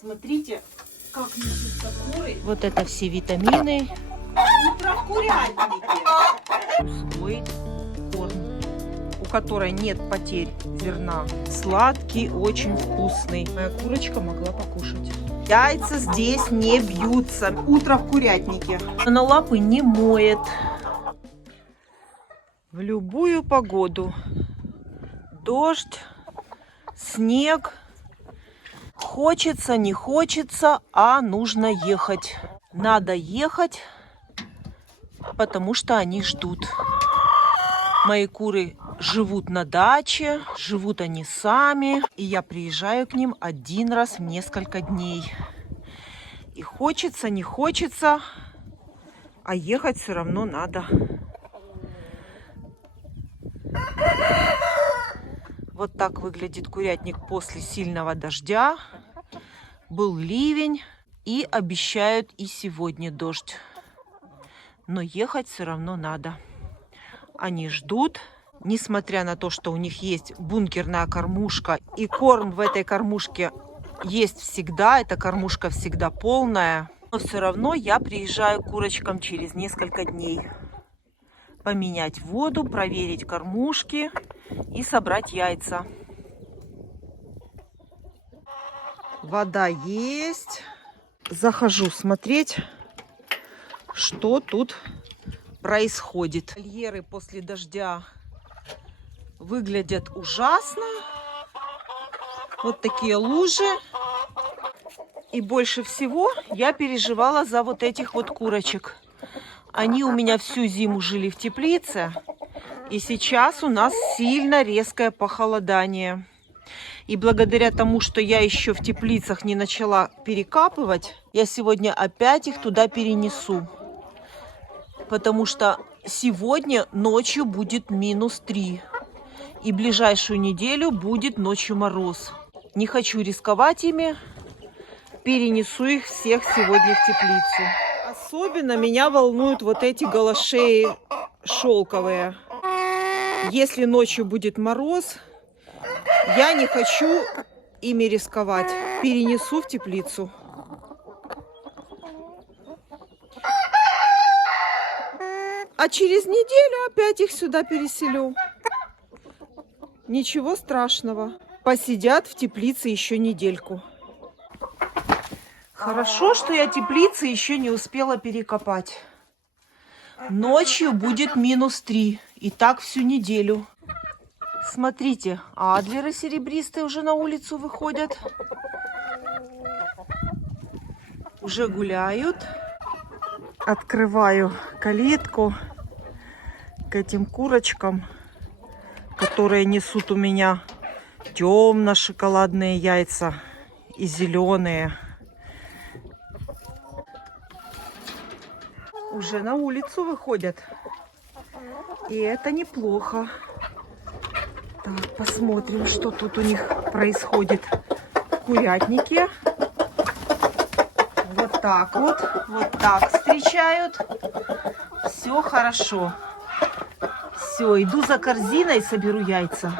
Смотрите, как несутся куры. Вот это все витамины. Утро в курятнике. Свой корм, у которой нет потерь зерна. Сладкий, очень вкусный. Моя курочка могла покушать. Яйца здесь не бьются. Утро в курятнике. Она лапы не моет. В любую погоду. Дождь, снег. Хочется, не хочется, а нужно ехать. Надо ехать, потому что они ждут. Мои куры живут на даче, живут они сами. И я приезжаю к ним один раз в несколько дней. И хочется, не хочется, а ехать все равно надо. Вот так выглядит курятник после сильного дождя. Был ливень и обещают и сегодня дождь. Но ехать все равно надо. Они ждут, несмотря на то, что у них есть бункерная кормушка. И корм в этой кормушке есть всегда. Эта кормушка всегда полная. Но все равно я приезжаю к курочкам через несколько дней. Поменять воду, проверить кормушки и собрать яйца. Вода есть. Захожу смотреть, что тут происходит. Вольеры после дождя выглядят ужасно. Вот такие лужи. И больше всего я переживала за вот этих вот курочек. Они у меня всю зиму жили в теплице. И сейчас у нас сильно резкое похолодание. И благодаря тому, что я еще в теплицах не начала перекапывать, я сегодня опять их туда перенесу. Потому что сегодня ночью будет -3. И ближайшую неделю будет ночью мороз. Не хочу рисковать ими. Перенесу их всех сегодня в теплицу. Особенно меня волнуют вот эти голошеи шелковые. Если ночью будет мороз, я не хочу ими рисковать. Перенесу в теплицу. А через неделю опять их сюда переселю. Ничего страшного. Посидят в теплице еще недельку. Хорошо, что я теплицы еще не успела перекопать. Ночью будет -3. И так всю неделю. Смотрите, адлеры серебристые уже на улицу выходят. Уже гуляют. Открываю калитку к этим курочкам, которые несут у меня темно-шоколадные яйца и зеленые. Уже на улицу выходят. И это неплохо. Так, посмотрим, что тут у них происходит в курятнике. Вот так вот так встречают. Все хорошо. Все, иду за корзиной, соберу яйца.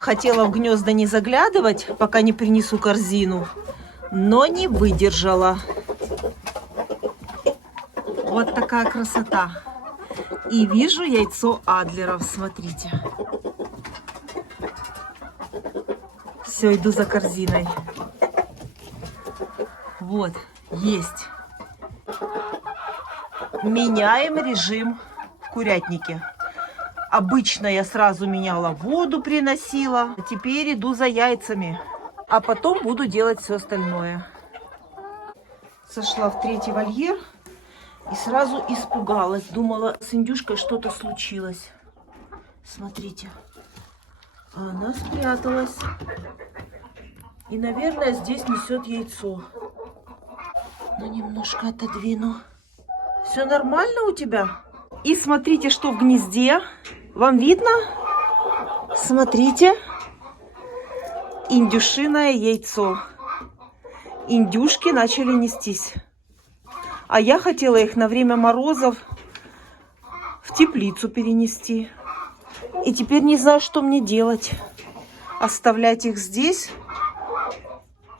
Хотела в гнезда не заглядывать, пока не принесу корзину, но не выдержала. Вот такая красота. И вижу яйцо адлеров, смотрите. Все, иду за корзиной. Вот, есть. Меняем режим в курятнике. Обычно я сразу меняла воду, приносила. А теперь иду за яйцами. А потом буду делать все остальное. Сошла в 3-й вольер. И сразу испугалась. Думала, с индюшкой что-то случилось. Смотрите. А она спряталась. И, наверное, здесь несет яйцо. Но немножко отодвину. Все нормально у тебя? И смотрите, что в гнезде. Вам видно? Смотрите. Индюшиное яйцо. Индюшки начали нестись. А я хотела их на время морозов в теплицу перенести. И теперь не знаю, что мне делать. Оставлять их здесь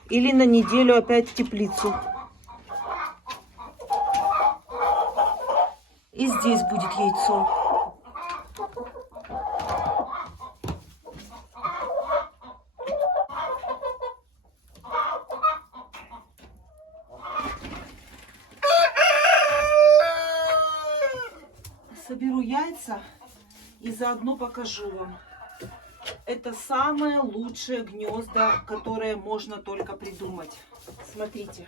или на неделю опять в теплицу. И здесь будет яйцо. Соберу яйца и заодно покажу вам. Это самые лучшие гнезда, которые можно только придумать. Смотрите.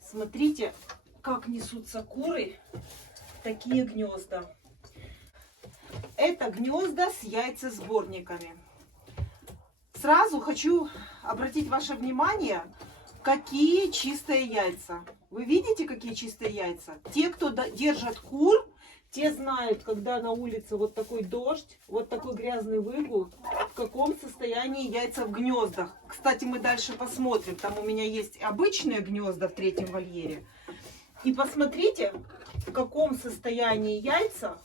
Смотрите, как несутся куры в такие гнезда. Это гнезда с яйцесборниками. Сразу хочу обратить ваше внимание, какие чистые яйца. Вы видите, какие чистые яйца? Те, кто держат кур, те знают, когда на улице вот такой дождь, вот такой грязный выгул, в каком состоянии яйца в гнездах. Кстати, мы дальше посмотрим. Там у меня есть обычные гнезда в третьем вольере. И посмотрите, в каком состоянии яйца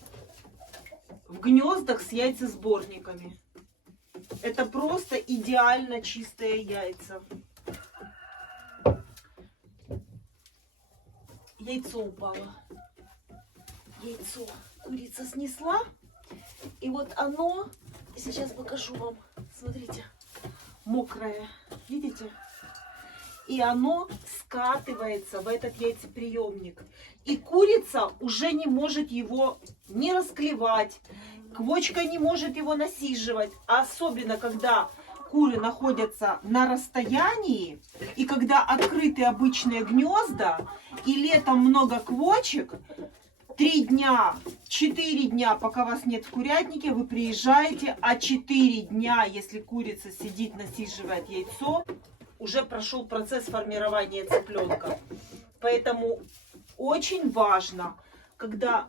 в гнездах с яйцесборниками. Это просто идеально чистые яйца. Яйцо упало. Яйцо курица снесла. И вот оно, сейчас покажу вам, смотрите, мокрое, видите? И оно скатывается в этот яйцеприемник. И курица уже не может его не расклевать, квочка не может его насиживать. А особенно, когда куры находятся на расстоянии, и когда открыты обычные гнезда, и летом много квочек, 3 дня, 4 дня, пока вас нет в курятнике, вы приезжаете, а 4 дня, если курица сидит, насиживает яйцо, уже прошел процесс формирования цыпленка. Поэтому очень важно, когда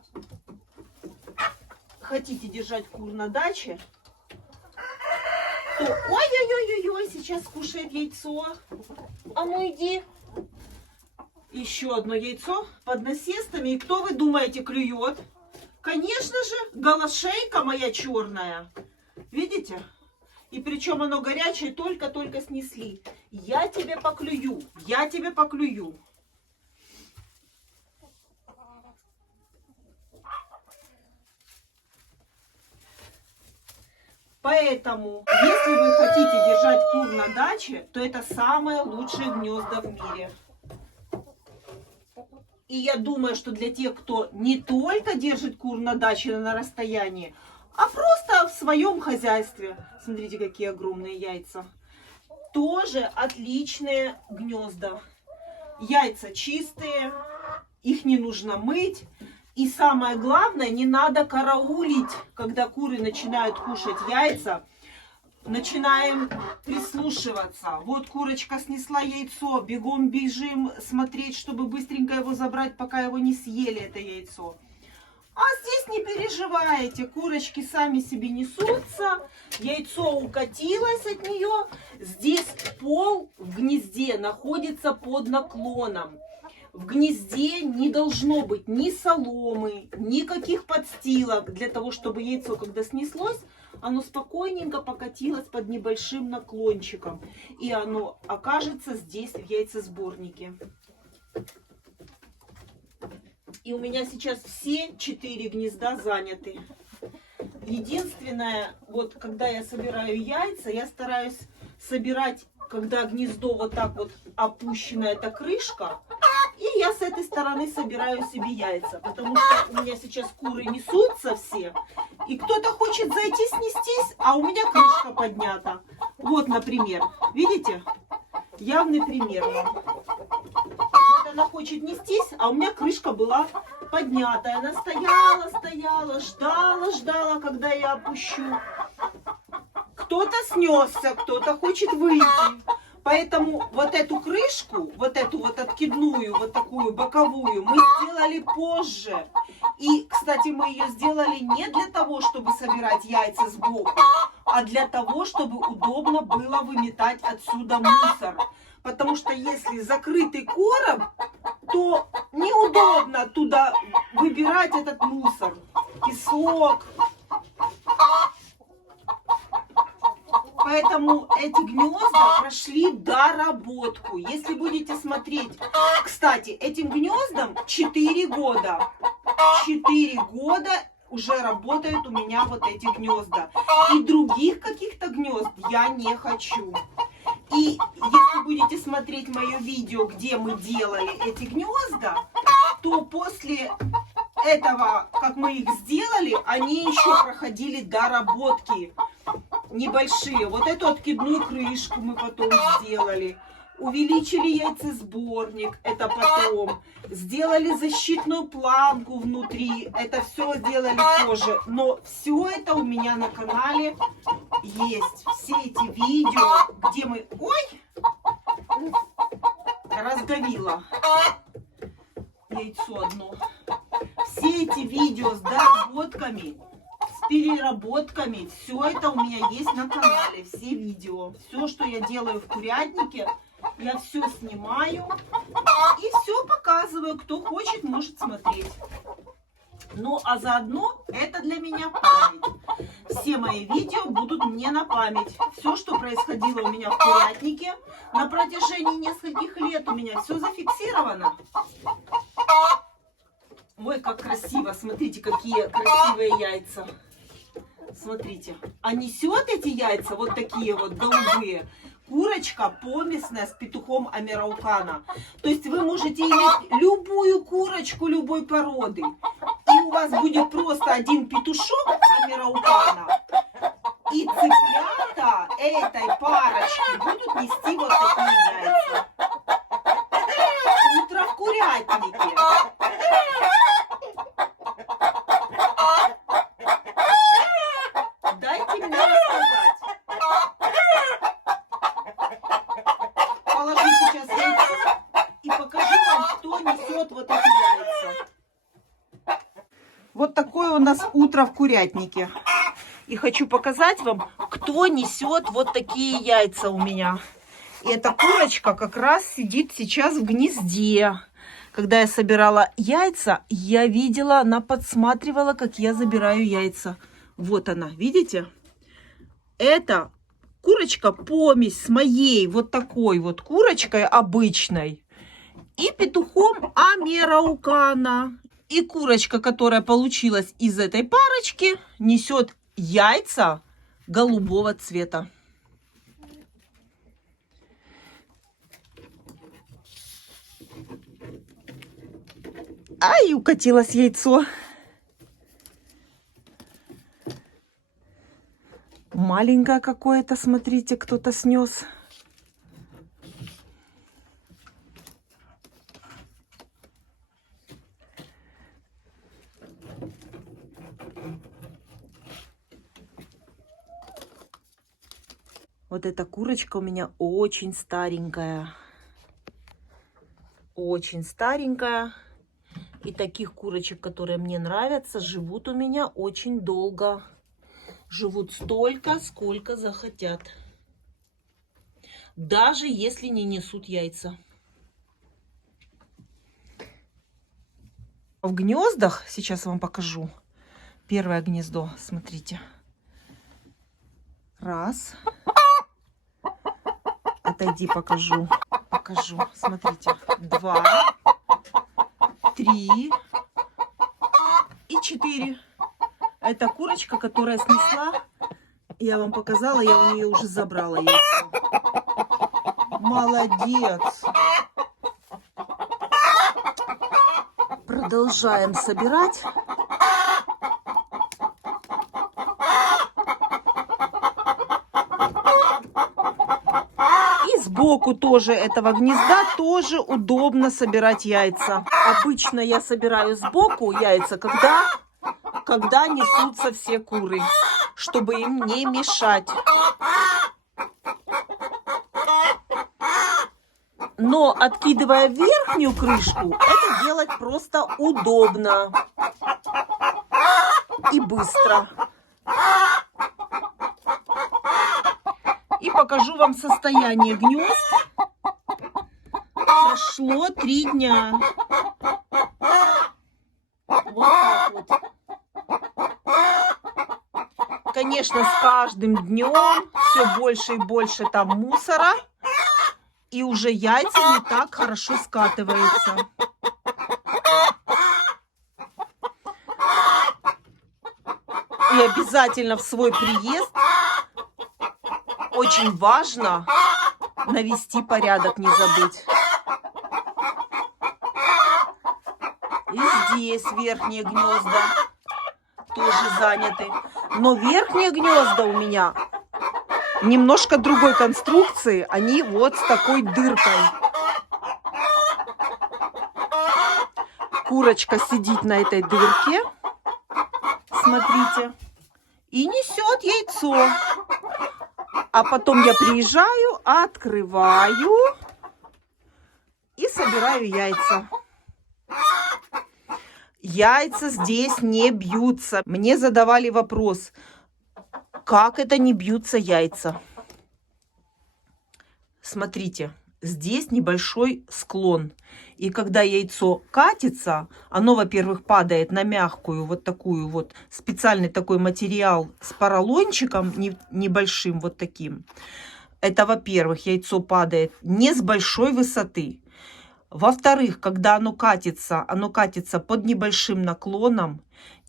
хотите держать кур на даче, то ой-ой-ой-ой, сейчас кушает яйцо. А ну иди. Еще одно яйцо под насестами. И кто, вы думаете, клюет? Конечно же, голошейка моя черная. Видите? И причем оно горячее, только-только снесли. Я тебе поклюю, я тебе поклюю. Поэтому, если вы хотите держать кур на даче, то это самые лучшие гнезда в мире. И я думаю, что для тех, кто не только держит кур на даче на расстоянии, а просто в своем хозяйстве, смотрите, какие огромные яйца, тоже отличные гнезда. Яйца чистые, их не нужно мыть. И самое главное, не надо караулить, когда куры начинают кушать яйца. Начинаем прислушиваться. Вот курочка снесла яйцо, бегом бежим смотреть, чтобы быстренько его забрать, пока его не съели, это яйцо. А здесь не переживайте, курочки сами себе несутся, яйцо укатилось от нее. Здесь пол в гнезде находится под наклоном. В гнезде не должно быть ни соломы, никаких подстилок, для того, чтобы яйцо, когда снеслось, оно спокойненько покатилось под небольшим наклончиком. И оно окажется здесь, в яйцесборнике. И у меня сейчас все 4 гнезда заняты. Единственное, вот когда я собираю яйца, я стараюсь собирать, когда гнездо вот так вот опущена эта крышка. И я с этой стороны собираю себе яйца, потому что у меня сейчас куры несутся все, и кто-то хочет зайти снестись, а у меня крышка поднята. Вот, например, видите? Явный пример. Вот она хочет нестись, а у меня крышка была поднята. Она стояла, ждала, когда я опущу. Кто-то снесся, кто-то хочет выйти. Поэтому вот эту крышку, вот эту вот откидную, вот такую боковую, мы сделали позже. И, кстати, мы ее сделали не для того, чтобы собирать яйца сбоку, а для того, чтобы удобно было выметать отсюда мусор. Потому что если закрытый короб, то неудобно туда выбирать этот мусор. Песок. Поэтому эти гнезда прошли доработку. Если будете смотреть, кстати, этим гнездам 4 года. 4 года уже работают у меня вот эти гнезда. И других каких-то гнезд я не хочу. И если будете смотреть мое видео, где мы делали эти гнезда, то после этого, как мы их сделали, они еще проходили доработки небольшие. Вот эту откидную крышку мы потом сделали. Увеличили яйцесборник, это потом. Сделали защитную планку внутри, это все сделали позже. Но все это у меня на канале есть. Все эти видео, где мы... Ой! Разговила яйцо одно. Все эти видео с доработками, с переработками, все это у меня есть на канале. Все видео, все, что я делаю в курятнике, я все снимаю и все показываю. Кто хочет, может смотреть. Ну, а заодно это для меня память. Все мои видео будут мне на память. Все, что происходило у меня в курятнике на протяжении нескольких лет, у меня все зафиксировано. Ой, как красиво. Смотрите, какие красивые яйца. Смотрите. А несет эти яйца, вот такие вот голубые, курочка помесная с петухом Амераукана. То есть вы можете иметь любую курочку любой породы. И у вас будет просто один петушок Амераукана. И цыплята этой парочки будут нести вот такие яйца. Утро в курятнике. Дайте мне рассказать. Положу сейчас яйцо и покажу вам, кто несет вот эти яйца. Вот такое у нас утро в курятнике. И хочу показать вам, кто несет вот такие яйца у меня. И эта курочка как раз сидит сейчас в гнезде. Когда я собирала яйца, я видела, она подсматривала, как я забираю яйца. Вот она, видите? Это курочка помесь с моей вот такой вот курочкой обычной и петухом Амераукана. И курочка, которая получилась из этой парочки, несет яйца голубого цвета. Ай, укатилось яйцо. Маленькое какое-то, смотрите, кто-то снес. Вот эта курочка у меня очень старенькая. Очень старенькая. И таких курочек, которые мне нравятся, живут у меня очень долго. Живут столько, сколько захотят. Даже если не несут яйца. В гнездах, сейчас вам покажу. Первое гнездо, смотрите. Раз. Отойди, покажу. Покажу. Смотрите. 2, 3 и 4. Это курочка, которая снесла. Я вам показала, я у нее уже забрала яйцо. Молодец. Продолжаем собирать. И сбоку тоже этого гнезда тоже удобно собирать яйца. Обычно я собираю сбоку яйца, когда несутся все куры, чтобы им не мешать. Но откидывая верхнюю крышку, это делать просто удобно и быстро. И покажу вам состояние гнезд. Прошло 3 дня. Вот так вот. Конечно, с каждым днем все больше и больше там мусора, и уже яйца не так хорошо скатываются. И обязательно в свой приезд очень важно навести порядок, не забыть. И здесь верхние гнезда тоже заняты. Но верхние гнезда у меня немножко другой конструкции. Они вот с такой дыркой. Курочка сидит на этой дырке. Смотрите. И несет яйцо. А потом я приезжаю, открываю и собираю яйца. Яйца здесь не бьются. Мне задавали вопрос, как это не бьются яйца? Смотрите, здесь небольшой склон. И когда яйцо катится, оно, во-первых, падает на мягкую вот такую вот, специальный такой материал с поролончиком небольшим вот таким. Это, во-первых, яйцо падает не с большой высоты. Во-вторых, когда оно катится под небольшим наклоном.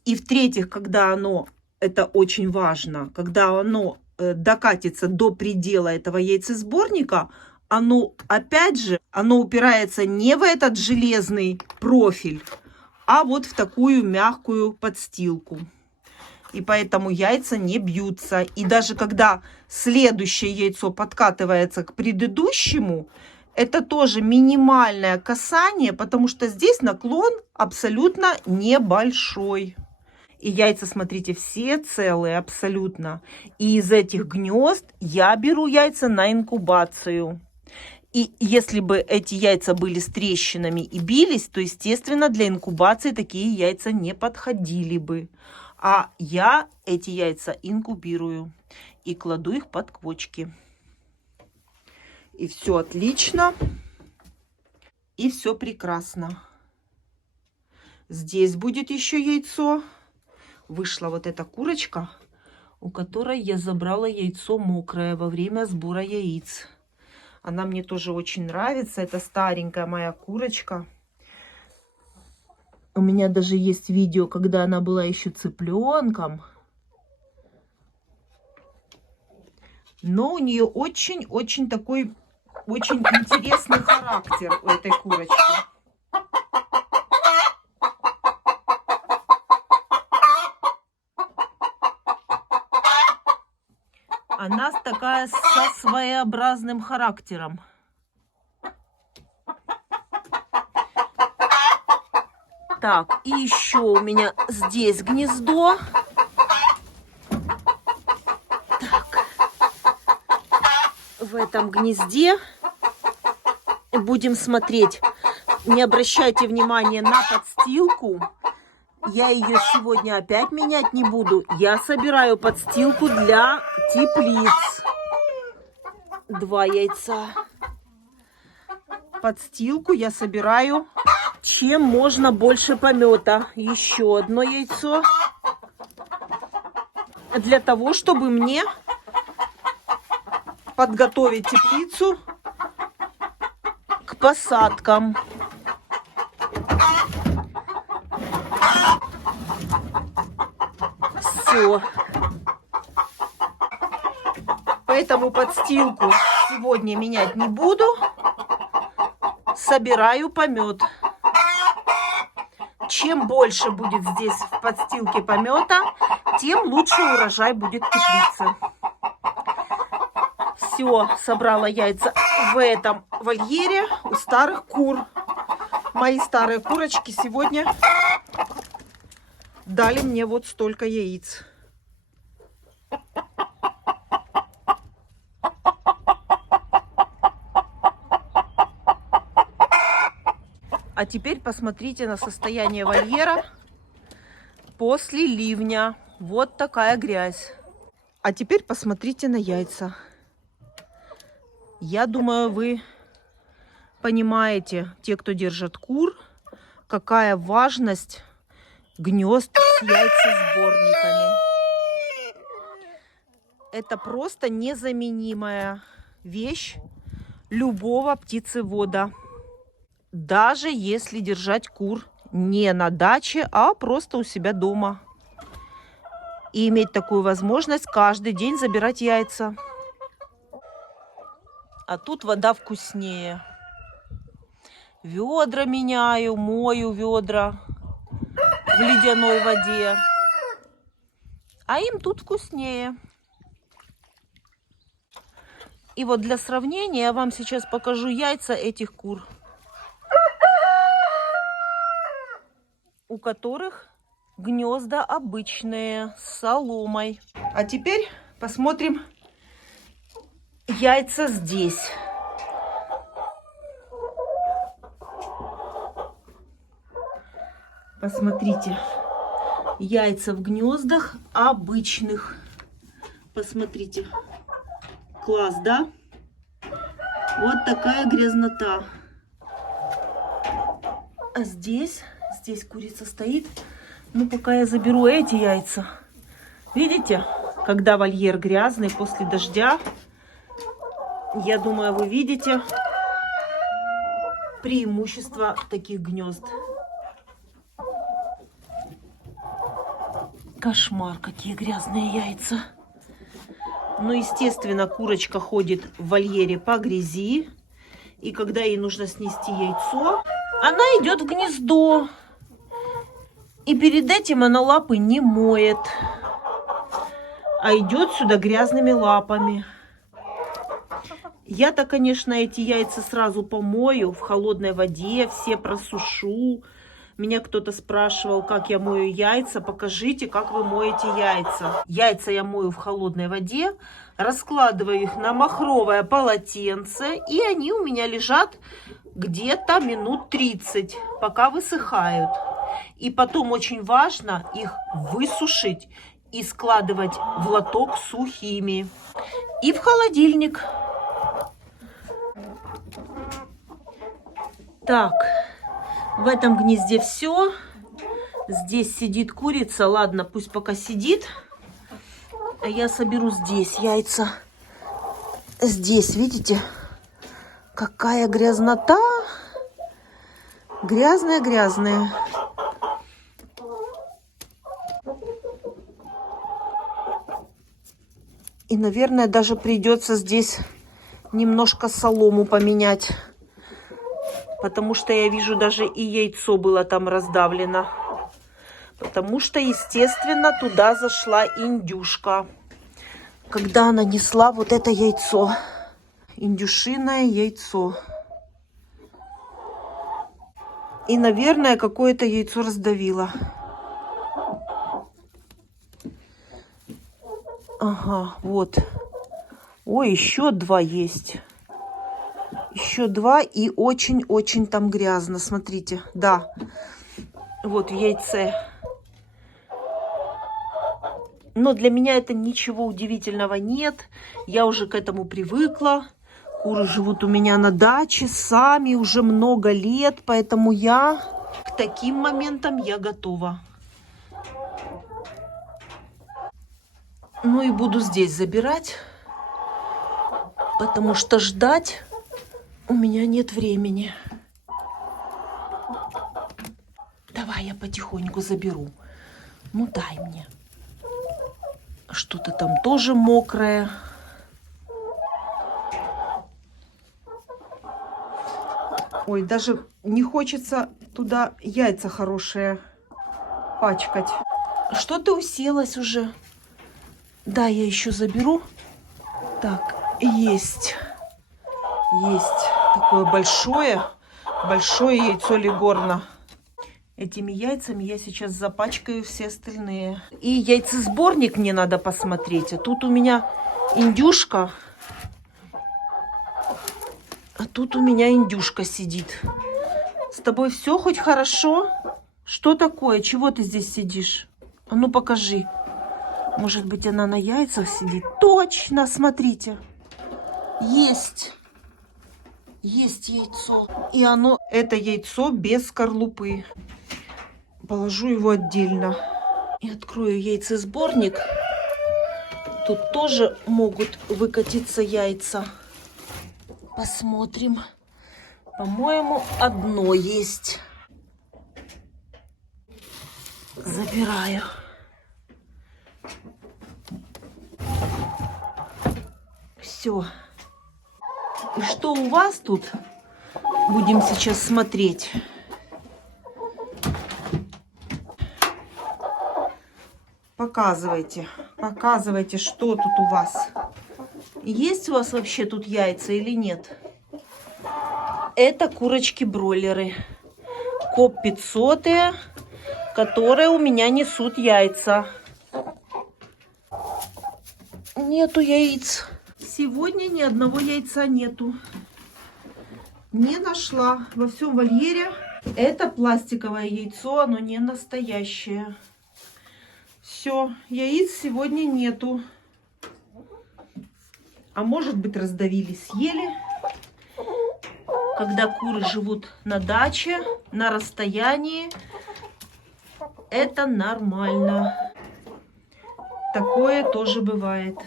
И в-третьих, когда оно, это очень важно, когда оно докатится до предела этого яйцесборника, оно, опять же, оно упирается не в этот железный профиль, а вот в такую мягкую подстилку. И поэтому яйца не бьются. И даже когда следующее яйцо подкатывается к предыдущему, это тоже минимальное касание, потому что здесь наклон абсолютно небольшой. И яйца, смотрите, все целые абсолютно. И из этих гнезд я беру яйца на инкубацию. И если бы эти яйца были с трещинами и бились, то, естественно, для инкубации такие яйца не подходили бы. А я эти яйца инкубирую и кладу их под квочки. И все отлично. И все прекрасно. Здесь будет еще яйцо. Вышла вот эта курочка, у которой я забрала яйцо мокрое во время сбора яиц. Она мне тоже очень нравится. Это старенькая моя курочка. У меня даже есть видео, когда она была еще цыпленком. Но у нее очень-очень такой, очень интересный характер у этой курочки. Она такая со своеобразным характером. Так, и еще у меня здесь гнездо. Так. В этом гнезде будем смотреть. Не обращайте внимания на подстилку. Я ее сегодня опять менять не буду. Я собираю подстилку для теплиц. 2 яйца. Подстилку я собираю, чем можно больше помета. Еще 1 яйцо. Для того, чтобы мне подготовить теплицу к посадкам. Все. Поэтому подстилку сегодня менять не буду. Собираю помет. Чем больше будет здесь в подстилке помета, тем лучше урожай будет теплицы. Все, собрала яйца в этом вольере у старых кур. Мои старые курочки сегодня дали мне вот столько яиц. А теперь посмотрите на состояние вольера после ливня. Вот такая грязь. А теперь посмотрите на яйца. Я думаю, вы понимаете, те, кто держат кур, какая важность гнезд с яйцесборниками. Это просто незаменимая вещь любого птицевода. Даже если держать кур не на даче, а просто у себя дома. И иметь такую возможность каждый день забирать яйца. А тут вода вкуснее. Ведра меняю, мою ведра в ледяной воде. А им тут вкуснее. И вот для сравнения я вам сейчас покажу яйца этих кур, у которых гнезда обычные, с соломой. А теперь посмотрим яйца здесь. Посмотрите, яйца в гнездах обычных. Посмотрите, класс, да? Вот такая грязнота. А здесь курица стоит. Ну, пока я заберу эти яйца. Видите, когда вольер грязный после дождя, я думаю, вы видите преимущество таких гнезд. Кошмар, какие грязные яйца. Ну, естественно, курочка ходит в вольере по грязи. И когда ей нужно снести яйцо, она идет в гнездо. И перед этим она лапы не моет, а идет сюда грязными лапами. Я-то, конечно, эти яйца сразу помою в холодной воде, все просушу. Меня кто-то спрашивал, как я мою яйца. Покажите, как вы моете яйца. Яйца я мою в холодной воде, раскладываю их на махровое полотенце, и они у меня лежат где-то минут 30, пока высыхают. И потом очень важно их высушить и складывать в лоток сухими. И в холодильник. Так, в этом гнезде все. Здесь сидит курица. Ладно, пусть пока сидит. А я соберу здесь яйца. Здесь, видите, какая грязнота. Грязная. И, наверное, даже придется здесь немножко солому поменять. Потому что я вижу, даже и яйцо было там раздавлено. Потому что, естественно, туда зашла индюшка. Когда она несла вот это яйцо. Индюшиное яйцо. И, наверное, какое-то яйцо раздавило. Ага, вот. Ой, еще 2 есть. Еще 2, и очень-очень там грязно. Смотрите, да. Вот в яйце. Но для меня это ничего удивительного нет. Я уже к этому привыкла. Куры живут у меня на даче сами уже много лет. Поэтому я к таким моментам я готова. Ну и буду здесь забирать. Потому что ждать у меня нет времени. Давай я потихоньку заберу. Ну дай мне. Что-то там тоже мокрое. Ой, даже не хочется туда яйца хорошие пачкать. Что ты уселась уже? Да, я еще заберу. Так, есть. Есть такое большое яйцо Легорна. Этими яйцами я сейчас запачкаю все остальные. И яйцесборник мне надо посмотреть. А тут у меня индюшка. А тут у меня индюшка сидит. С тобой все хоть хорошо? Что такое? Чего ты здесь сидишь? А ну покажи. Может быть, она на яйцах сидит? Точно, смотрите. Есть. Есть яйцо. И оно, это яйцо без скорлупы. Положу его отдельно. И открою яйцесборник. Тут тоже могут выкатиться яйца. Посмотрим. По-моему, одно есть. Забираю. Все. И что у вас тут? Будем сейчас смотреть. Показывайте. Показывайте, что тут у вас. Есть у вас вообще тут яйца или нет? Это курочки-бройлеры. КОП 500, которые у меня несут яйца. Нету яиц. Сегодня ни одного яйца нету. Не нашла. Во всем вольере это пластиковое яйцо, оно не настоящее. Все, яиц сегодня нету. А может быть, раздавили, съели. Когда куры живут на даче, на расстоянии, это нормально. Такое тоже бывает.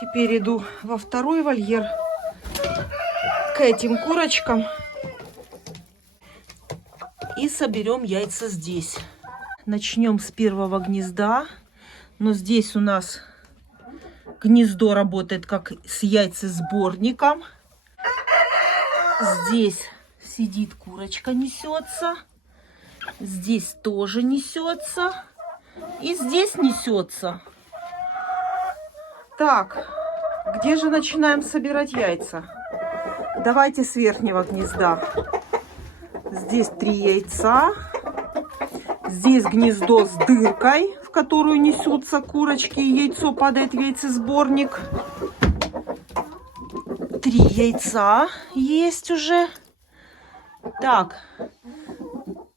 Теперь иду во второй вольер к этим курочкам и соберем яйца здесь. Начнем с первого гнезда, но здесь у нас гнездо работает как с яйцесборником. Здесь сидит курочка, несется. Здесь тоже несется. И здесь несется. Так, где же начинаем собирать яйца? Давайте с верхнего гнезда. Здесь 3 яйца. Здесь гнездо с дыркой, в которую несутся курочки, и яйцо падает в яйцесборник. 3 яйца есть уже. Так,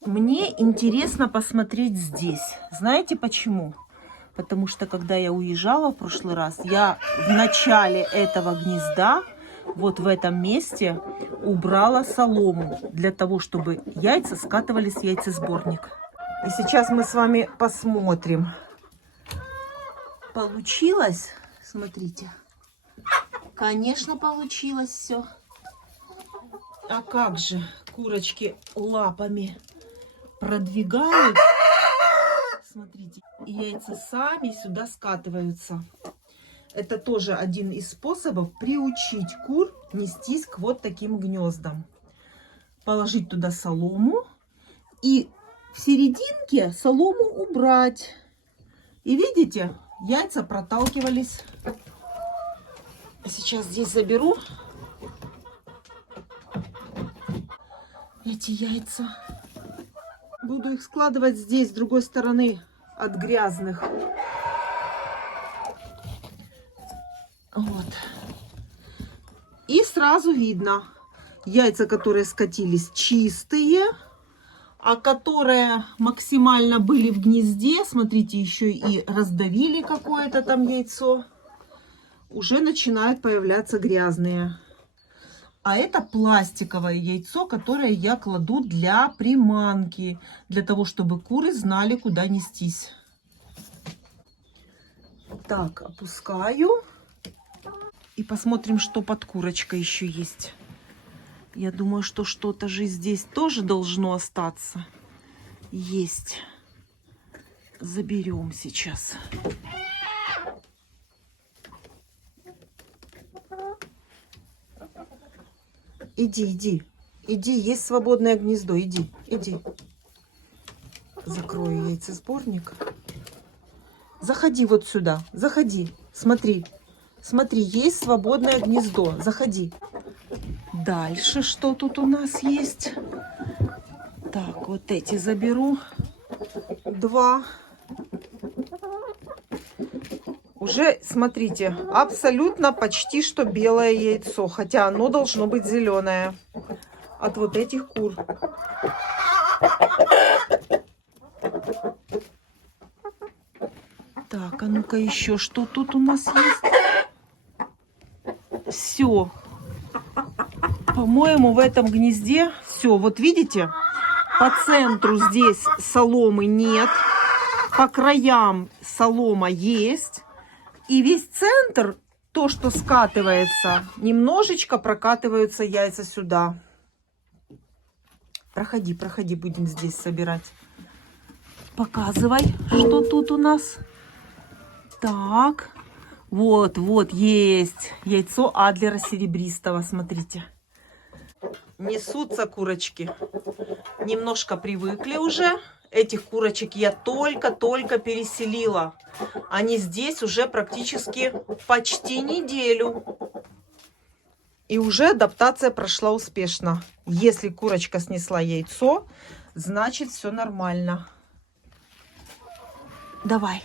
мне интересно посмотреть здесь. Знаете почему? Потому что, когда я уезжала в прошлый раз, я в начале этого гнезда, вот в этом месте, убрала солому, для того, чтобы яйца скатывались в яйцесборник. И сейчас мы с вами посмотрим. Получилось? Смотрите. Конечно, получилось все. А как же курочки лапами продвигают? Смотрите, и яйца сами сюда скатываются. Это тоже один из способов приучить кур нестись к вот таким гнездам. Положить туда солому и в серединке солому убрать. И видите, яйца проталкивались. Сейчас здесь заберу эти яйца. Буду их складывать здесь, с другой стороны от грязных. Вот. И сразу видно, яйца, которые скатились, чистые, а которые максимально были в гнезде, смотрите, еще и раздавили какое-то там яйцо, уже начинают появляться грязные. А это пластиковое яйцо, которое я кладу для приманки, для того, чтобы куры знали, куда нестись. Так, опускаю. И посмотрим, что под курочкой еще есть. Я думаю, что что-то же здесь тоже должно остаться. Есть. Заберем сейчас. Иди. Иди, есть свободное гнездо. Иди. Закрою яйцесборник. Заходи вот сюда. Заходи. Смотри, есть свободное гнездо. Заходи. Дальше что тут у нас есть? Так, вот эти заберу. 2. Уже, смотрите, абсолютно почти что белое яйцо. Хотя оно должно быть зеленое. От вот этих кур. Так, а ну-ка еще что тут у нас есть? Все. По-моему, в этом гнезде все. Вот видите, По центру здесь соломы нет. По краям солома есть. И весь центр, то, что скатывается, немножечко прокатываются яйца сюда. Проходи, проходи, будем здесь собирать. Показывай, что тут у нас. Так, вот, вот, есть яйцо Адлера серебристого, смотрите. Несутся курочки. Немножко привыкли уже. Этих курочек я только-только переселила. Они здесь уже практически почти неделю. И уже адаптация прошла успешно. Если курочка снесла яйцо, значит все нормально. Давай.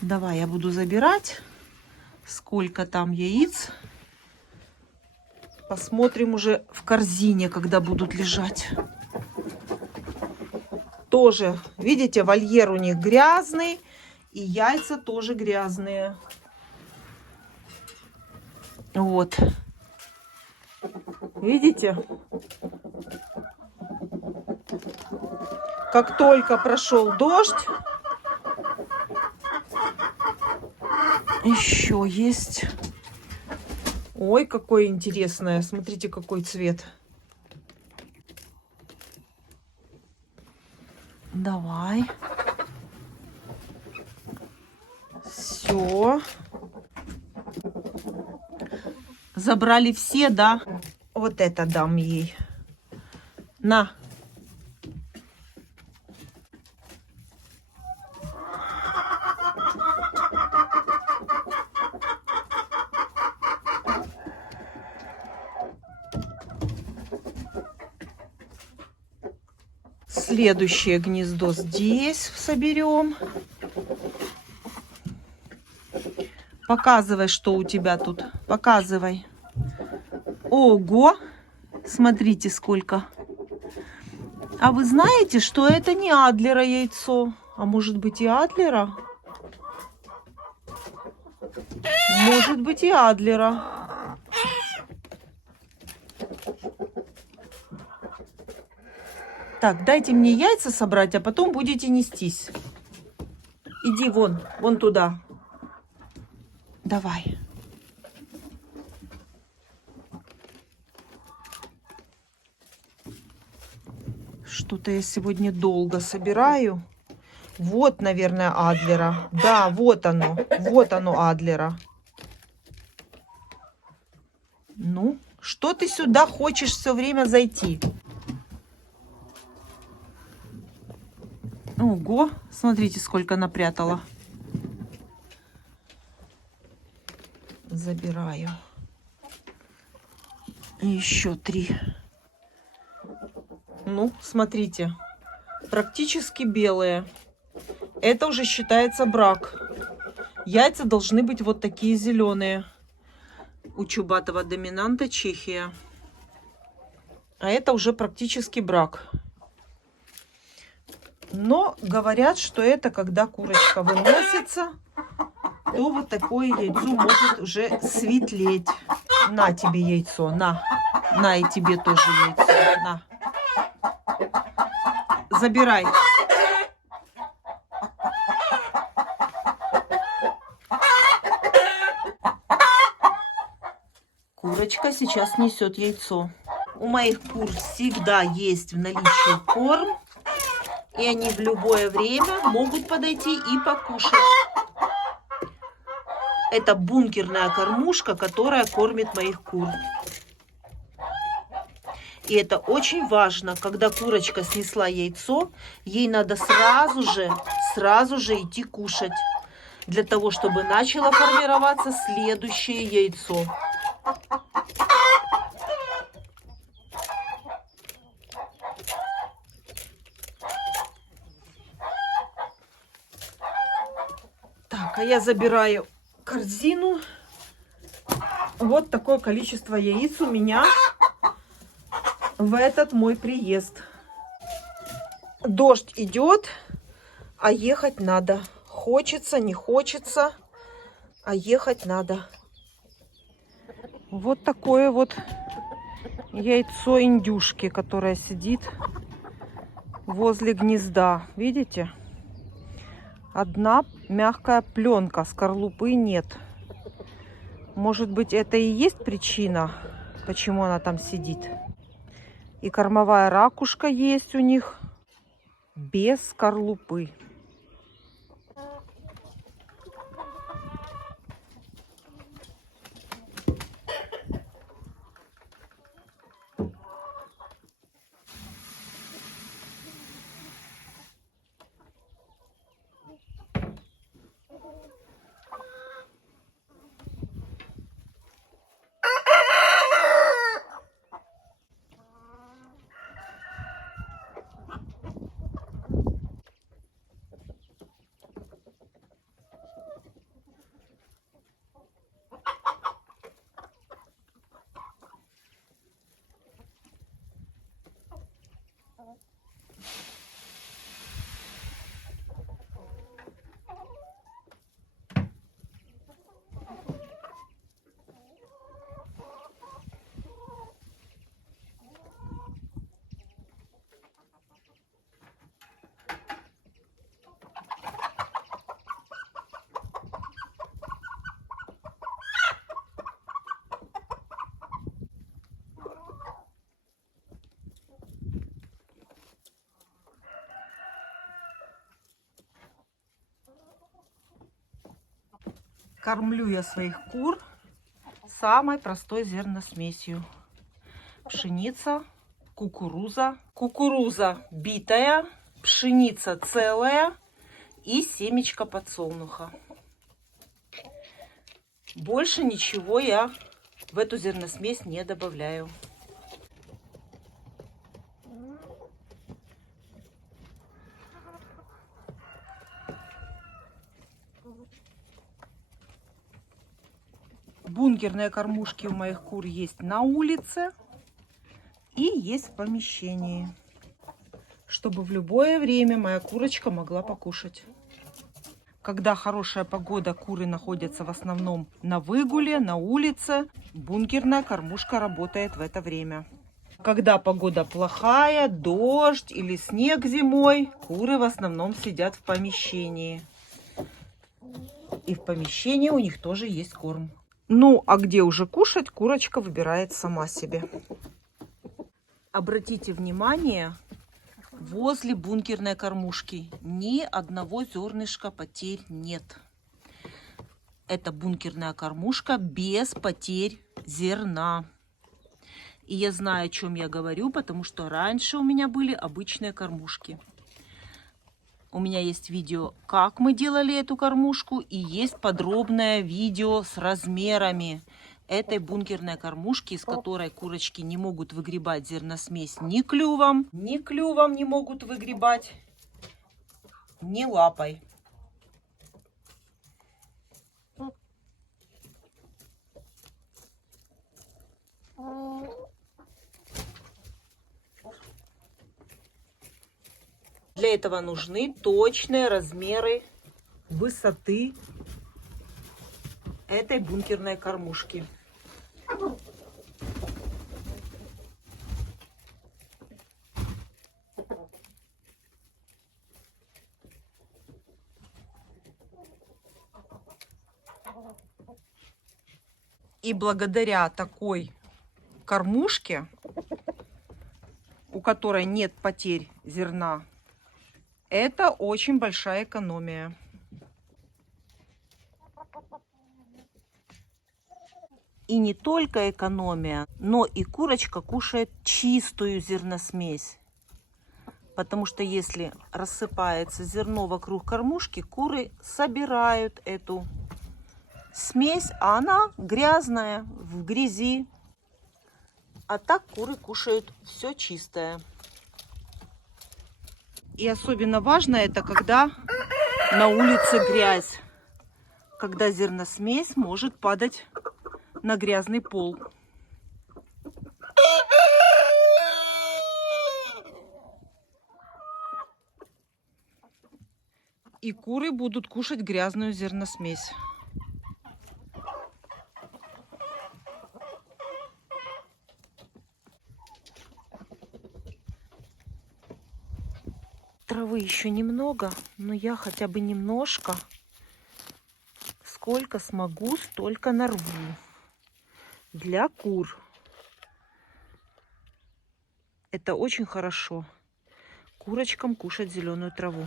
Давай, я буду забирать. Сколько там яиц. Посмотрим уже в корзине, когда будут лежать. Тоже, видите, вольер у них грязный. И яйца тоже грязные. Вот. Видите? Как только прошел дождь, еще есть. Ой, какое интересное. Смотрите, какой цвет. Давай. Все. Забрали все, да? Вот это дам ей. На. Следующее гнездо здесь соберем. Показывай, что у тебя тут. Показывай. Ого! Смотрите, сколько. А вы знаете, что это не Адлера яйцо? А может быть и Адлера? Может быть и Адлера. Так, дайте мне яйца собрать, а потом будете нестись. Иди вон туда. Давай. Что-то я сегодня долго собираю. Вот, наверное, Адлера. Да, вот оно. Вот оно, Адлера. Ну, что ты сюда хочешь все время зайти? Ого, смотрите, сколько напрятала. Забираю. И еще 3. Ну, смотрите, практически белые. Это уже считается брак. Яйца должны быть вот такие зеленые. У чубатого доминанта Чехия. А это уже практически брак. Но говорят, что это когда курочка выносится, то вот такое яйцо может уже светлеть. На тебе яйцо, на. На и тебе тоже яйцо, на. Забирай. Курочка сейчас несет яйцо. У моих кур всегда есть в наличии корм. И они в любое время могут подойти и покушать. Это бункерная кормушка, которая кормит моих кур. И это очень важно, когда курочка снесла яйцо, ей надо сразу же идти кушать, для того, чтобы начало формироваться следующее яйцо. Так, а я забираю корзину. Вот такое количество яиц у меня в этот мой приезд. Дождь идет, а ехать надо. Хочется, не хочется, а ехать надо. Вот такое вот яйцо индюшки, которое сидит возле гнезда. Видите? Одна мягкая пленка, скорлупы нет. Может быть, это и есть причина, почему она там сидит. И кормовая ракушка есть у них без скорлупы. Кормлю я своих кур самой простой зерносмесью. Пшеница, кукуруза. Кукуруза битая, пшеница целая и семечко подсолнуха. Больше ничего я в эту зерносмесь не добавляю. Бункерные кормушки у моих кур есть на улице и есть в помещении, чтобы в любое время моя курочка могла покушать. Когда хорошая погода, куры находятся в основном на выгуле, на улице. Бункерная кормушка работает в это время. Когда погода плохая, дождь или снег зимой, куры в основном сидят в помещении. И в помещении у них тоже есть корм. Ну, а где уже кушать, курочка выбирает сама себе. Обратите внимание, возле бункерной кормушки ни одного зернышка потерь нет. Это бункерная кормушка без потерь зерна. И я знаю, о чем я говорю, потому что раньше у меня были обычные кормушки. У меня есть видео, как мы делали эту кормушку, и есть подробное видео с размерами этой бункерной кормушки, из которой курочки не могут выгребать зерносмесь ни клювом не могут выгребать, ни лапой. Для этого нужны точные размеры высоты этой бункерной кормушки. И благодаря такой кормушке, у которой нет потерь зерна, это очень большая экономия. И не только экономия, но и курочка кушает чистую зерносмесь. Потому что если рассыпается зерно вокруг кормушки, куры собирают эту смесь, а она грязная, в грязи. А так куры кушают все чистое. И особенно важно это, когда на улице грязь, когда зерносмесь может падать на грязный пол. И куры будут кушать грязную зерносмесь. травы еще немного, но я хотя бы немножко, сколько смогу, столько нарву для кур. Это очень хорошо курочкам кушать зеленую траву.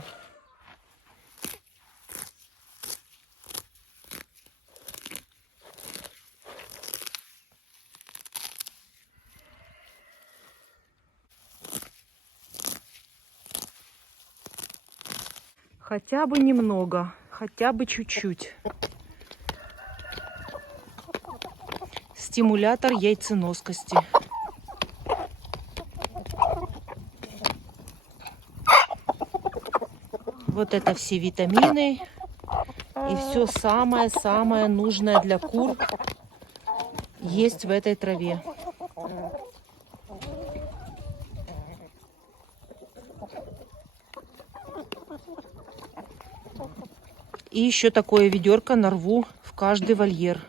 Хотя бы немного, хотя бы чуть-чуть. Стимулятор яйценоскости. Вот это все витамины и все самое-самое нужное для кур есть в этой траве. И еще такое ведерко нарву в каждый вольер.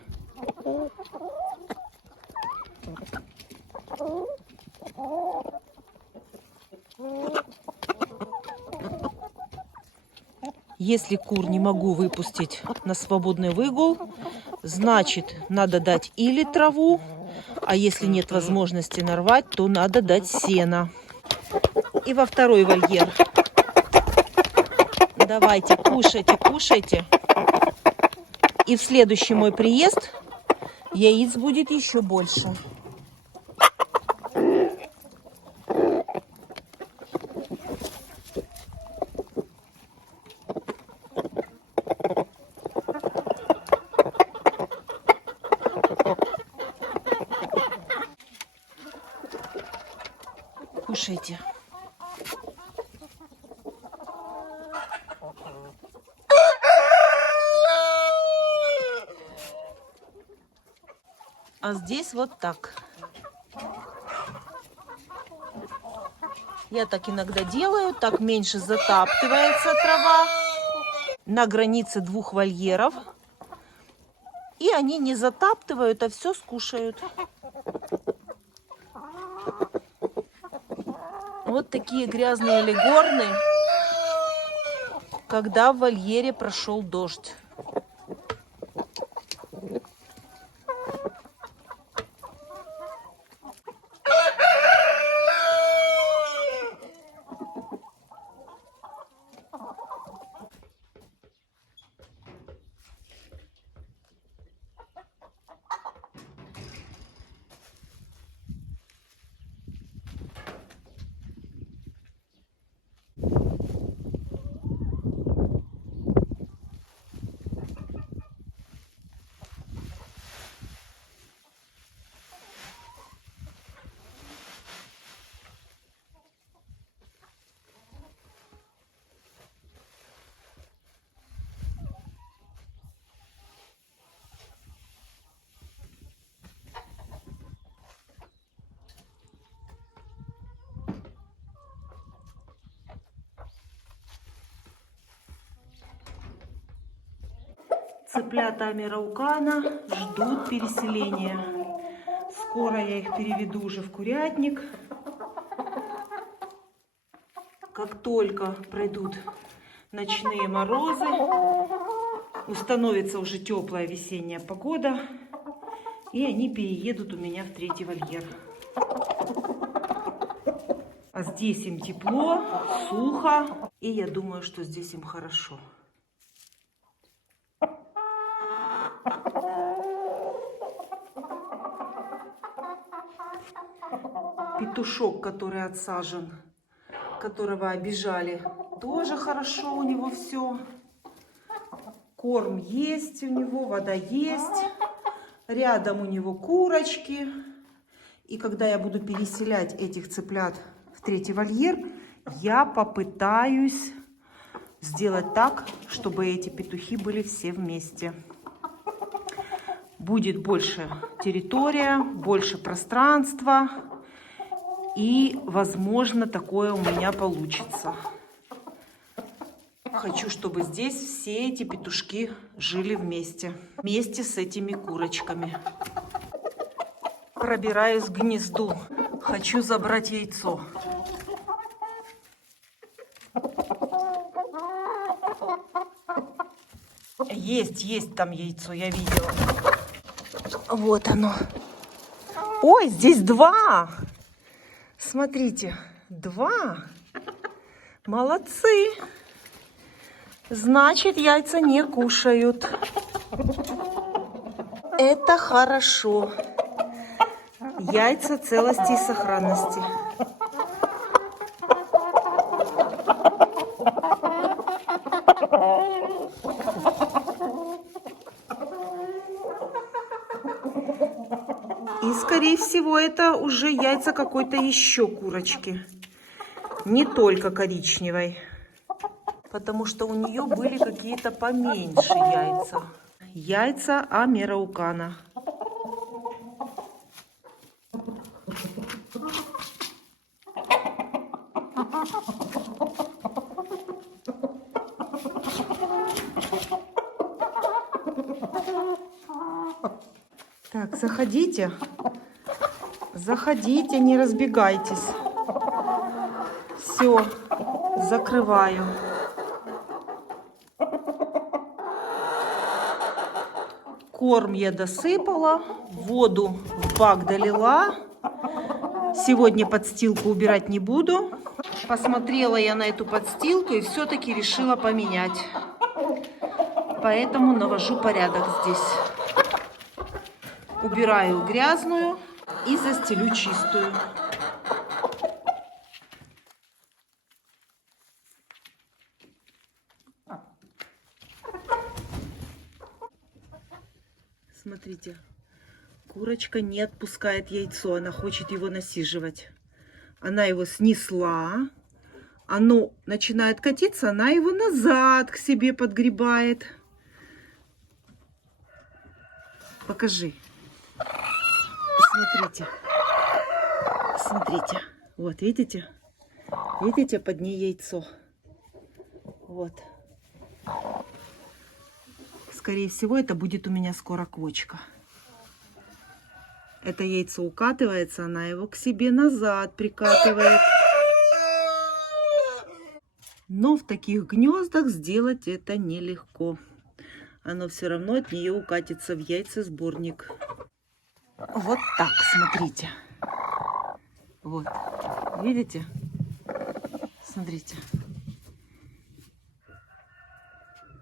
Если кур не могу выпустить на свободный выгул, значит, надо дать или траву, а если нет возможности нарвать, то надо дать сено. И во второй вольер. Давайте, кушайте, кушайте. И в следующий мой приезд яиц будет еще больше. Кушайте. А здесь вот так. Я так иногда делаю, так меньше затаптывается трава на границе двух вольеров. И они не затаптывают, а все скушают. Вот такие грязные легорны, когда в вольере прошел дождь. Цыплята Амираукана ждут переселения. Скоро я их переведу уже в курятник. Как только пройдут ночные морозы, установится уже теплая весенняя погода, и они переедут у меня в третий вольер. А здесь им тепло, сухо, и я думаю, что здесь им хорошо. Петушок, который отсажен, которого обижали, тоже хорошо у него все. Корм есть у него, вода есть. Рядом у него курочки. И когда я буду переселять этих цыплят в третий вольер, я попытаюсь сделать так, чтобы эти петухи были все вместе. Будет больше территория, больше пространства. И, возможно, такое у меня получится. Хочу, чтобы здесь все эти петушки жили вместе. Вместе с этими курочками. Пробираюсь к гнезду. Хочу забрать яйцо. есть там яйцо, я видела. Вот оно. Ой, здесь 2. Смотрите, 2. Молодцы. Значит, яйца не кушают. Это хорошо. Яйца целости и сохранности. И, скорее всего, это уже яйца какой-то еще курочки. Не только коричневой. Потому что у нее были какие-то поменьше яйца. Яйца Амераукана. Так, заходите. Заходите, не разбегайтесь. Все, закрываю. Корм я досыпала, воду в бак долила. Сегодня подстилку убирать не буду. Посмотрела я на эту подстилку и все-таки решила поменять. Поэтому навожу порядок здесь. Убираю грязную и застелю чистую. Смотрите, курочка не отпускает яйцо, она хочет его насиживать. Она его снесла, оно начинает катиться, она его назад к себе подгребает. Покажи. Смотрите. Смотрите. Вот, видите? Видите, под ней яйцо. Вот. Скорее всего, это будет у меня скоро квочка. Это яйцо укатывается, она его к себе назад прикатывает. Но в таких гнездах сделать это нелегко. Оно все равно от нее укатится в яйцесборник. Вот так, смотрите. Вот. Видите? Смотрите.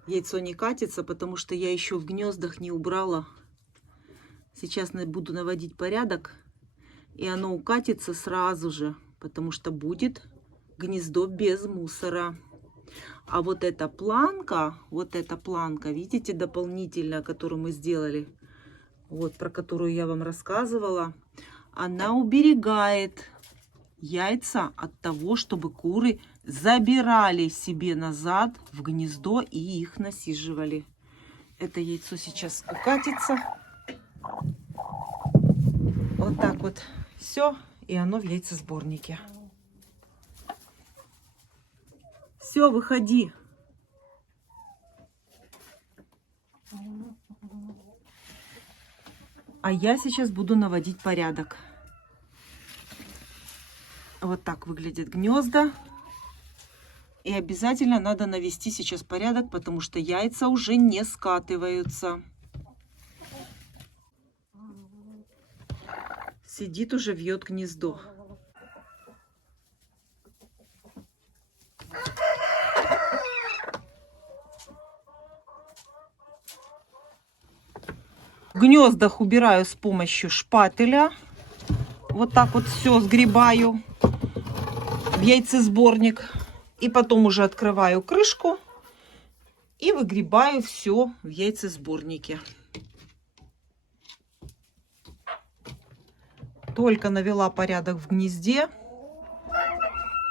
Яйцо не катится, потому что я еще в гнездах не убрала. Сейчас буду наводить порядок, и оно укатится сразу же, потому что будет гнездо без мусора. А вот эта планка, видите, дополнительная, которую мы сделали, вот про которую я вам рассказывала, она уберегает яйца от того, чтобы куры забирали себе назад в гнездо и их насиживали. Это яйцо сейчас укатится. Вот так вот. Все. И оно в яйцесборнике. Все, выходи. А я сейчас буду наводить порядок. Вот так выглядят гнезда. И обязательно надо навести сейчас порядок, потому что яйца уже не скатываются. Сидит уже, вьет гнездо. В гнездах убираю с помощью шпателя. Вот так вот все сгребаю в яйцесборник. И потом уже открываю крышку и выгребаю все в яйцесборнике. Только навела порядок в гнезде,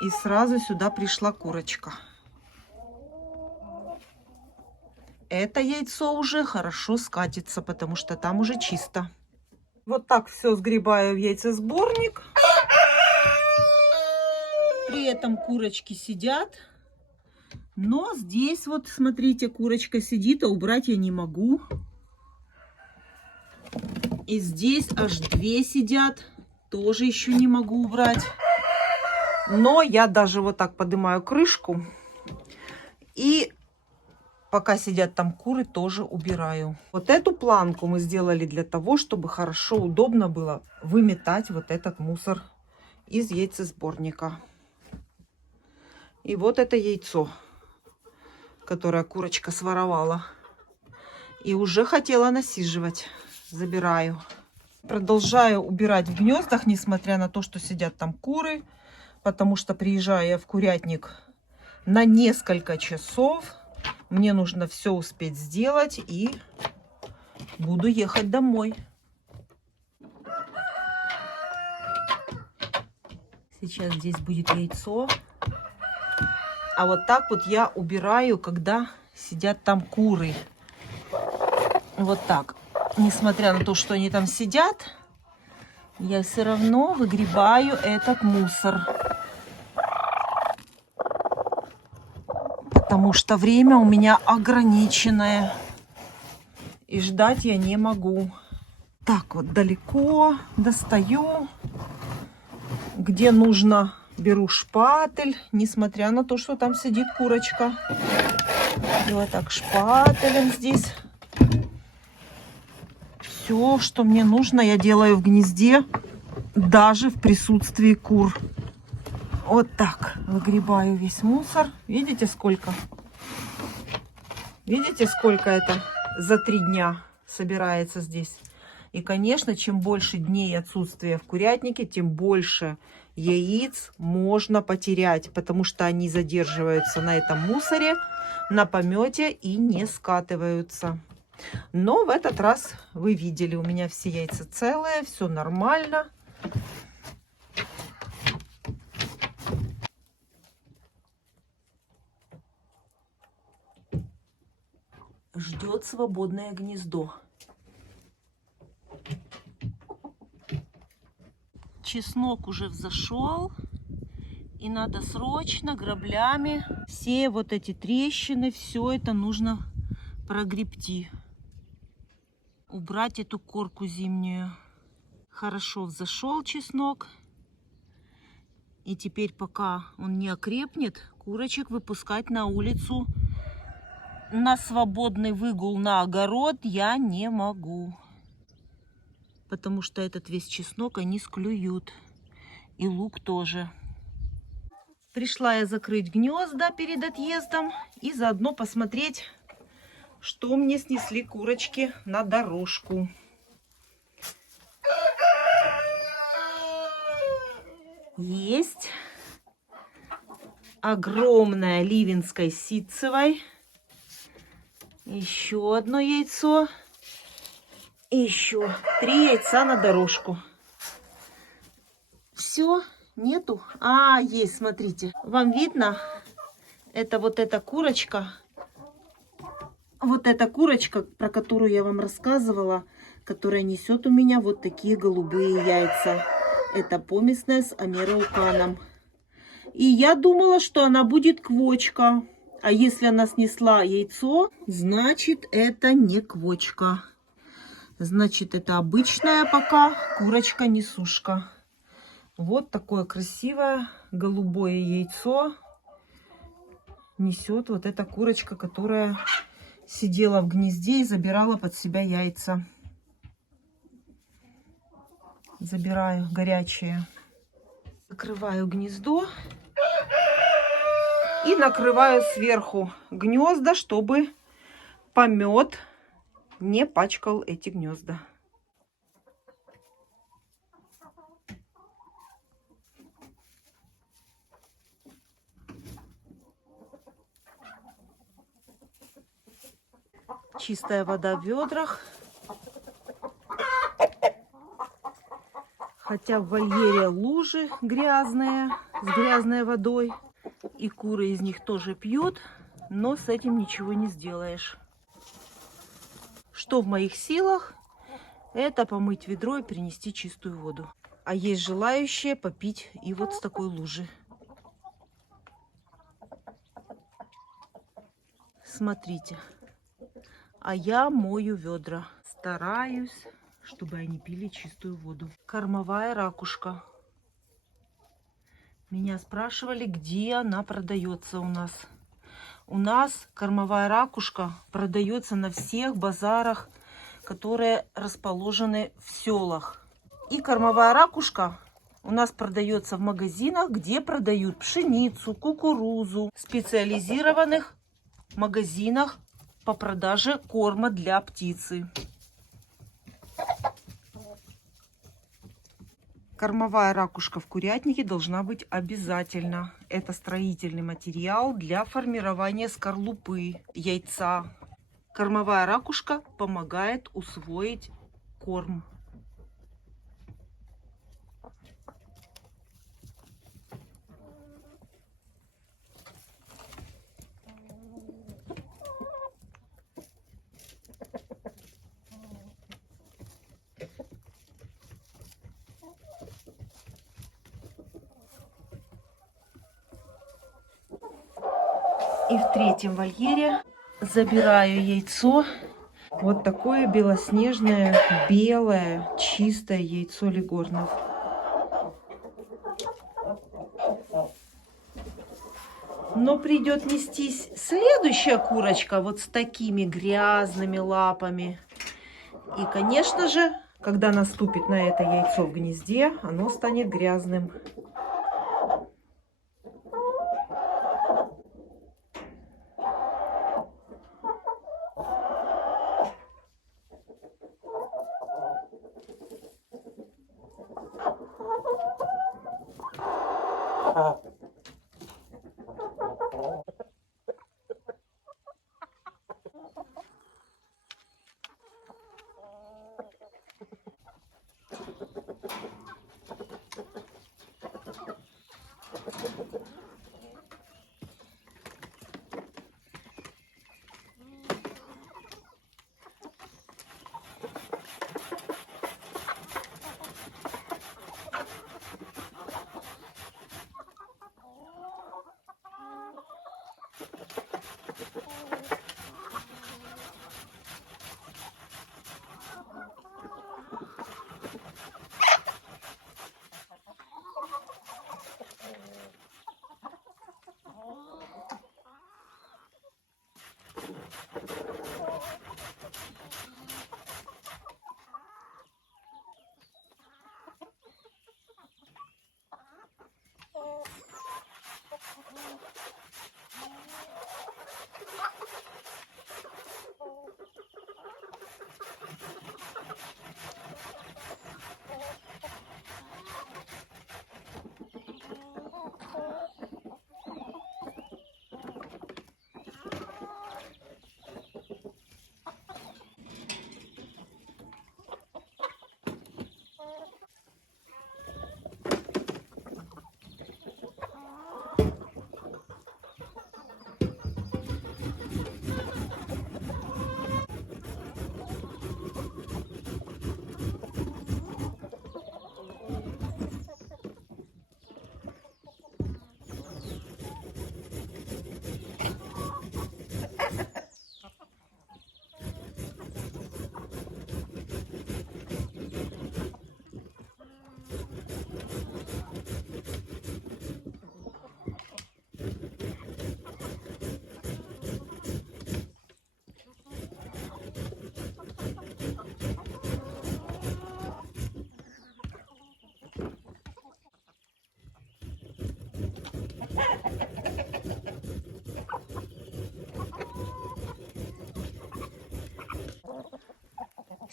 и сразу сюда пришла курочка. Это яйцо уже хорошо скатится, потому что там уже чисто. Вот так все сгребаю в яйцесборник. При этом курочки сидят. Но здесь вот, смотрите, курочка сидит, а убрать я не могу. И здесь аж 2 сидят. Тоже еще не могу убрать. Но я даже вот так поднимаю крышку. И Пока сидят там куры, тоже убираю. Вот эту планку мы сделали для того, чтобы хорошо, удобно было выметать вот этот мусор из яйцесборника. И вот это яйцо, которое курочка своровала. И уже хотела насиживать. Забираю. Продолжаю убирать в гнездах, несмотря на то, что сидят там куры. Потому что приезжаю я в курятник на несколько часов. Мне нужно все успеть сделать и буду ехать домой. Сейчас здесь будет яйцо. А вот так вот я убираю, когда сидят там куры. Вот так. Несмотря на то, что они там сидят, я все равно выгребаю этот мусор. Потому что время у меня ограниченное. И ждать я не могу. Так вот далеко достаю. Где нужно, беру шпатель. Несмотря на то, что там сидит курочка. И вот так шпателем здесь. Все, что мне нужно, я делаю в гнезде. Даже в присутствии кур. Вот так выгребаю весь мусор. Видите, сколько? Видите, сколько это за 3 дня собирается здесь? И, конечно, чем больше дней отсутствия в курятнике, тем больше яиц можно потерять, потому что они задерживаются на этом мусоре, на помете и не скатываются. Но в этот раз вы видели, у меня все яйца целые, все нормально. Ждет свободное гнездо. Чеснок уже взошел. И надо срочно граблями все вот эти трещины, все это нужно прогребти. Убрать эту корку зимнюю. Хорошо взошел чеснок. И теперь, пока он не окрепнет, курочек выпускать на улицу на свободный выгул на огород я не могу. Потому что этот весь чеснок они склюют. И лук тоже. Пришла я закрыть гнезда перед отъездом и заодно посмотреть, что мне снесли курочки на дорожку. Есть огромное ливенской ситцевой. Еще одно яйцо. И еще 3 яйца на дорожку. Все, нету? А, есть, смотрите. Вам видно? Это вот эта курочка. Вот эта курочка, про которую я вам рассказывала, которая несет у меня вот такие голубые яйца. Это помесная с американом. И я думала, что она будет квочка. А если она снесла яйцо, значит это не квочка. Значит это обычная пока курочка-несушка. Вот такое красивое голубое яйцо несет вот эта курочка, которая сидела в гнезде и забирала под себя яйца. Забираю горячие. Закрываю гнездо и накрываю сверху гнезда, чтобы помет не пачкал эти гнезда. Чистая вода в ведрах. Хотя в вольере лужи грязные, с грязной водой. И куры из них тоже пьют, но с этим ничего не сделаешь. Что в моих силах, это помыть ведро и принести чистую воду. А есть желающие попить и вот с такой лужи. Смотрите. А я мою ведра. Стараюсь, чтобы они пили чистую воду. Кормовая ракушка. Меня спрашивали, где она продается у нас. У нас кормовая ракушка продается на всех базарах, которые расположены в селах. И кормовая ракушка у нас продается в магазинах, где продают пшеницу, кукурузу, в специализированных магазинах по продаже корма для птицы. Кормовая ракушка в курятнике должна быть обязательно. Это строительный материал для формирования скорлупы яйца. Кормовая ракушка помогает усвоить корм. И в третьем вольере забираю яйцо. Вот такое белоснежное, белое, чистое яйцо легорнов. Но придет нестись следующая курочка вот с такими грязными лапами. И, конечно же, когда наступит на это яйцо в гнезде, оно станет грязным.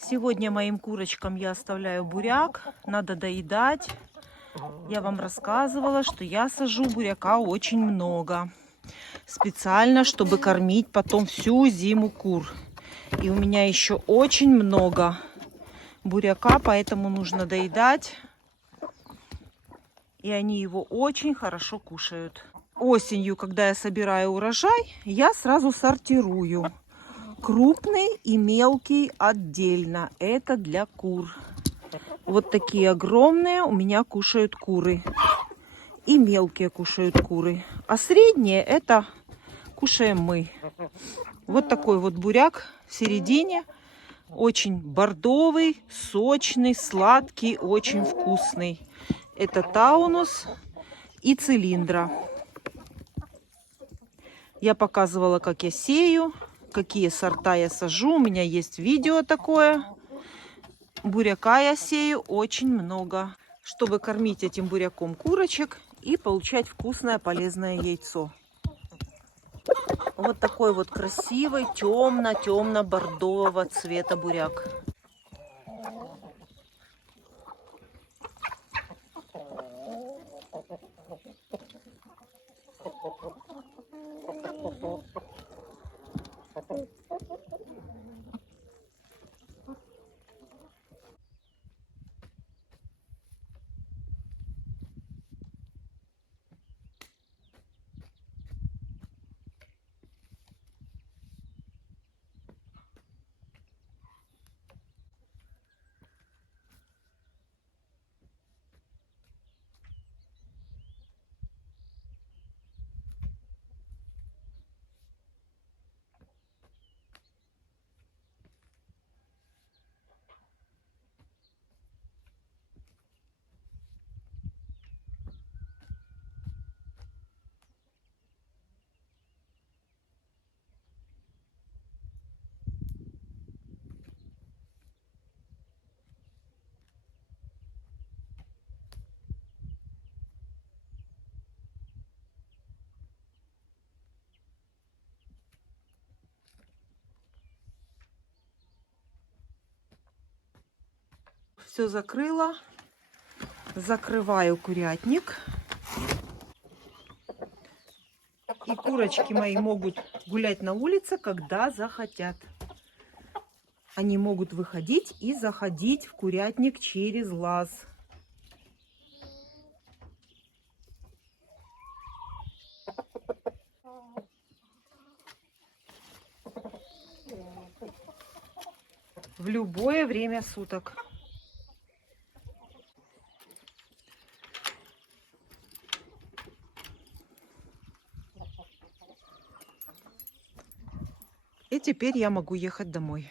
Сегодня моим курочкам я оставляю буряк, надо доедать. Я вам рассказывала, что я сажу буряка очень много. Специально, чтобы кормить потом всю зиму кур. И у меня еще очень много буряка, поэтому нужно доедать. И они его очень хорошо кушают. Осенью, когда я собираю урожай, я сразу сортирую. Крупный и мелкий отдельно. Это для кур. Вот такие огромные у меня кушают куры. И мелкие кушают куры. А средние это кушаем мы. Вот такой вот буряк в середине. Очень бордовый, сочный, сладкий, очень вкусный. Это таунус и цилиндра. Я показывала, как я сею, какие сорта я сажу. У меня есть видео такое. Буряка я сею очень много, чтобы кормить этим буряком курочек и получать вкусное полезное яйцо. Вот такой вот красивый темно-темно-бордового цвета буряк. Все закрыла. Закрываю курятник. И курочки мои могут гулять на улице, когда захотят. Они могут выходить и заходить в курятник через лаз. В любое время суток. И теперь я могу ехать домой.